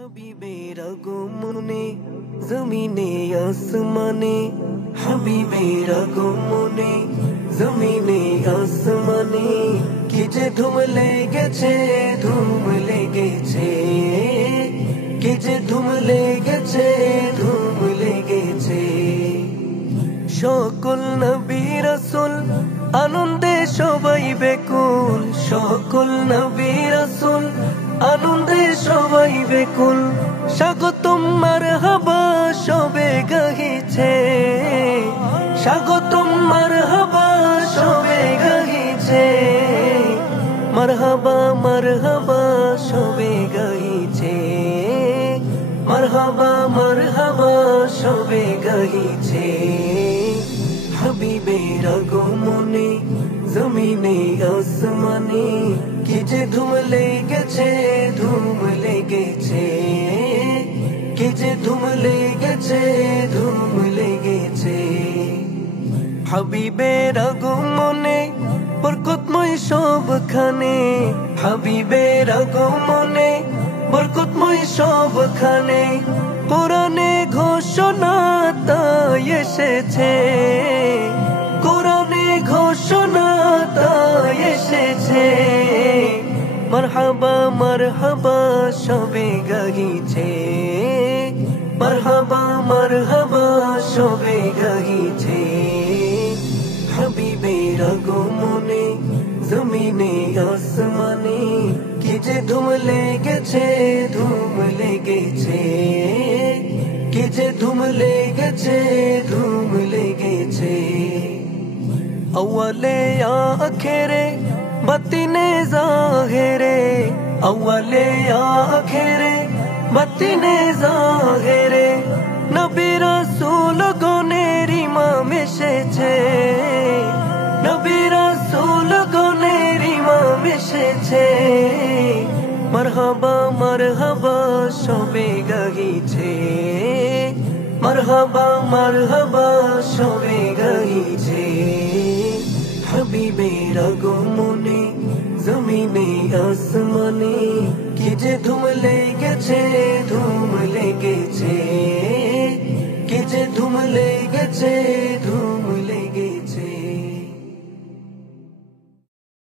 হাবিবের আগমনে জমিনে আসমানে, হাবিবের আগমনে জমিনে আসমানে, কি যে ধুম লেগেছে, ধুম লেগেছে, কি যে ধুম লেগেছে, ধুম লেগেছে। সকল নবী রাসূল আনন্দে সবাই বেকুল, সকল নবী রাসূল আনন্দে সবাই বেকুল, স্বাগতম মারহাবা সবে গাহিছে, স্বাগতম মারহাবা সবে গাহিছে, মারহাবা মারহাবা সবে গাহিছে, মারহাবা মারহাবা সবে গাহিছে। হাবিবের আগমনে জমিনে আসমানে, কি যে ধুম লেগেছে, ধুম লেগেছে, কি যে ধুম লেগেছে, ধুম লেগেছে। হাবিবের আগমনে বরকতময় সবখানে, হাবিবের আগমনে বরকতময় সবখানে, কোরআনে ঘোষণা তাই এসেছে, কোরআনে ঘোষণা তাই এসেছে। মারহাবা মারহাবা সবে গাহিছে, মারহাবা মারহাবা সবে গাহিছে। হাবিবের আগমনে জমিনে আসমানে, কি যে ধুম লেগেছে, ধুম লেগেছে, কি যে ধুম লেগেছে, ধুম লেগেছে। अव्वले या आखिरे बत्तीने ज़ाहिरे, अव्वले या आखिरे बत्तीने ज़ाहिरे, नबी रसूल गणेर इमाम एसेছে, नबी रसूल गणेर इमाम एसेছে। মারহাবা মারহাবা সবে গাহিছে, মারহাবা মারহাবা সবে গাহিছে। হাবিবের আগমনে জমিনে আসমানে, কি যে ধুম লেগেছে।